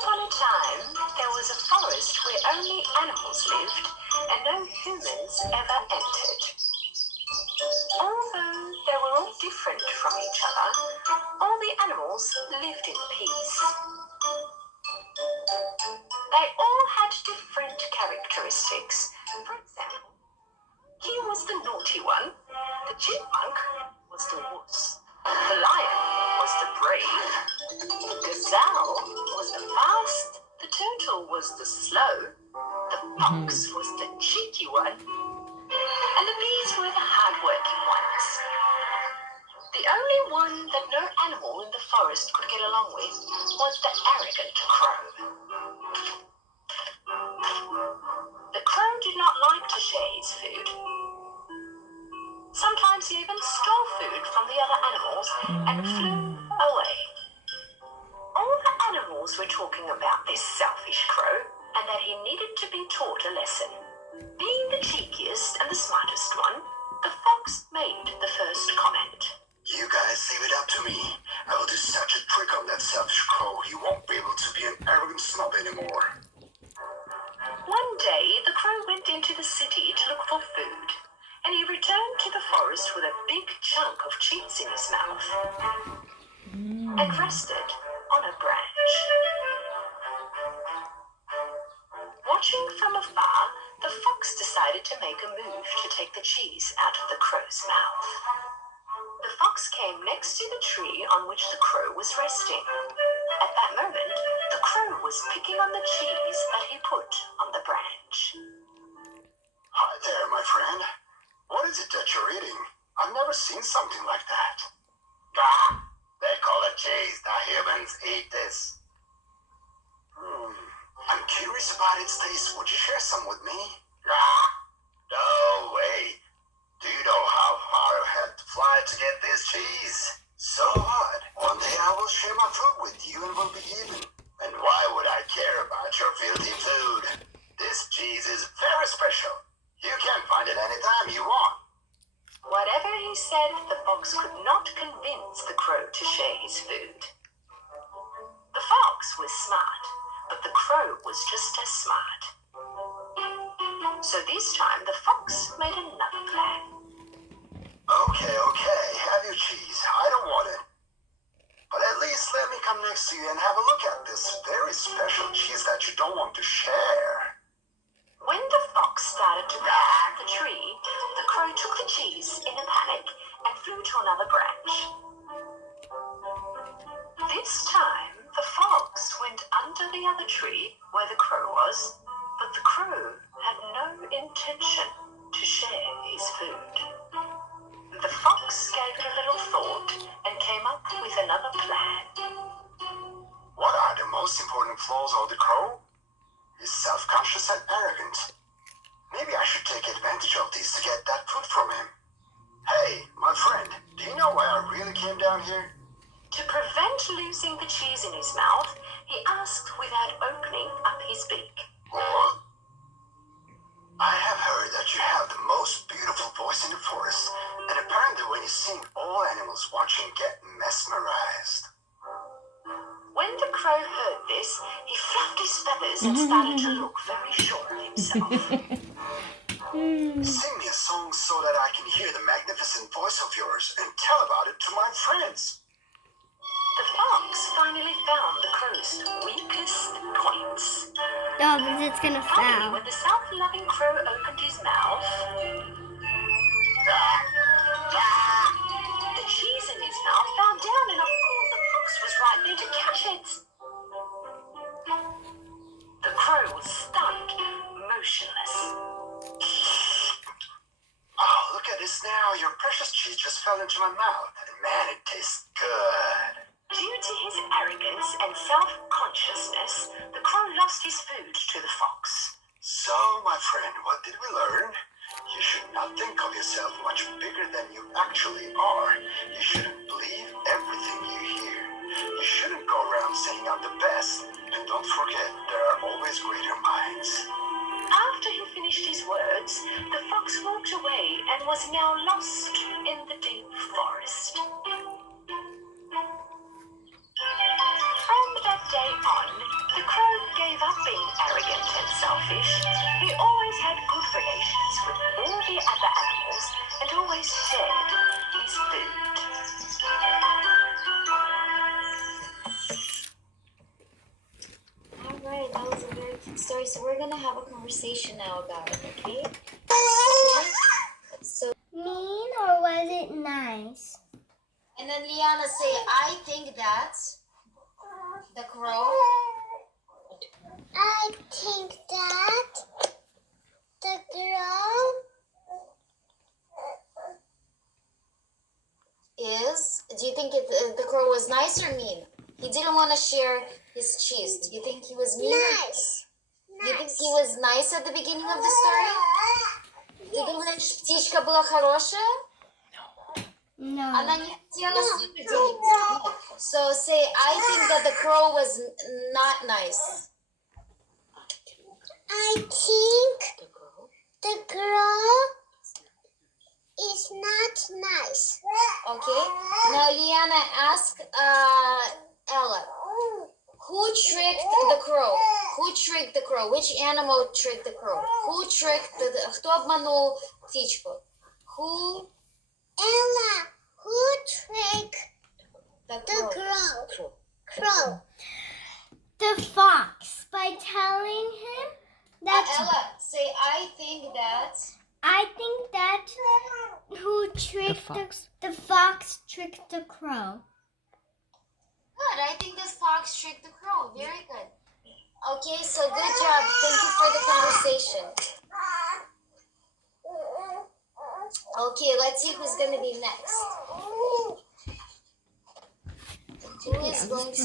upon a time, there was a forest where only animals lived and no humans ever entered. Although they were all different from each other, all the animals lived in peace. They all had different characteristics. For example, he was the naughty one, the chipmunk was the wuss, the lion was the brave, the gazelle was the fast, the turtle was the slow, the fox was the cheeky one, and the bees were the hard-working ones. The only one that no animal in the forest could get along with was the arrogant crow. The crow did not like to share his food. Sometimes he even stole food from the other animals and flew away. All the animals were talking about this selfish crow and that he needed to be taught a lesson. Being the cheekiest and the smartest one, the fox made the first comment. You guys leave it up to me. I will do such a trick on that selfish crow, he won't be able to be an arrogant snob anymore. One day, the crow went into the city to look for food, and he returned to the forest with a big chunk of cheese in his mouth and rested on a branch. Watching from afar, the fox decided to make a move to take the cheese out of the crow's mouth. The fox came next to the tree on which the crow was resting. At that moment, the crow was picking on the cheese that he put on the branch. Hi there, my friend. What is it that you're eating? I've never seen something like that. Ah, they call it cheese. The humans eat this. I'm curious about its taste. Would you share some with me? Ah, no way. Do you know how far I had to fly to get this cheese? So what? One day I will share my food with you and we'll be even. And why would I care about your filthy food? This cheese is very special. You can find it anytime you want. Whatever he said, the fox could not convince the crow to share his food. The fox was smart, but the crow was just as smart. So this time the fox made another plan. Okay, have your cheese. I don't want it. But at least let me come next to you and have a look at this very special cheese that you don't want to share. When the fox started to climb the tree, the crow took the cheese in a panic and flew to another branch. This time, the fox went under the other tree where the crow was, but the crow had no intention to share his food. The fox gave it a little thought and came up with another plan. What are the most important flaws of the crow? He's self-conscious and arrogant. Maybe I should take advantage of these to get that food from him. Hey, my friend, do you know why I really came down here? To prevent losing the cheese in his mouth, he asked without opening up his beak. What? I have heard that you have the most beautiful voice in the forest, and apparently when you sing, all animals watching get mesmerized. When the crow heard this, he fluffed his feathers and started to look very sure of himself. Sing me a song so that I can hear the magnificent voice of yours and tell about it to my friends. The fox finally found the crow's weakest points. Oh, but it's gonna Finally, fall. when the self-loving crow opened his mouth, the cheese in his mouth fell down, and of course the fox was right there to catch it. The crow was stunned, motionless. Oh, look at this now. Your precious cheese just fell into my mouth. And man, it tastes good. Due to his arrogance and self-consciousness, the crow lost his food to the fox. So, my friend, what did we learn? You should not think of yourself much bigger than you actually are. You shouldn't believe everything you hear. You shouldn't go around saying I'm the best. And don't forget, there are always greater minds. After he finished his words, the fox walked away and was now lost in the deep forest. From that day on, the being arrogant and selfish, he always had good relations with all the other animals and always shared his food. Alright, that was a very cute story. So we're gonna have a conversation now about it, okay? So, Mean or was it nice? and then Liana say, I think that the crow I think that the girl is. Do you think the crow was nice or mean? He didn't want to share his cheese. Do you think he was mean? nice. Do you think he was nice at the beginning of the story? Ты думаешь, птичка была хорошая? No. Она не хотела с ним делиться. So say, I think that the crow was not nice. I think the girl is not nice. Okay. Now, Liana, ask Ella. Who tricked the crow? Who tricked the crow? Which animal tricked the crow? Who tricked кто обманул птичку? Who? Ella, who tricked The the crow. crow? The fox, by telling him that Ella, say, I think that. who tricked the fox tricked the crow. Good. I think this fox tricked the crow. Very good. Okay, so good job. Thank you for the conversation. Okay, let's see who's going to be next. Who is going to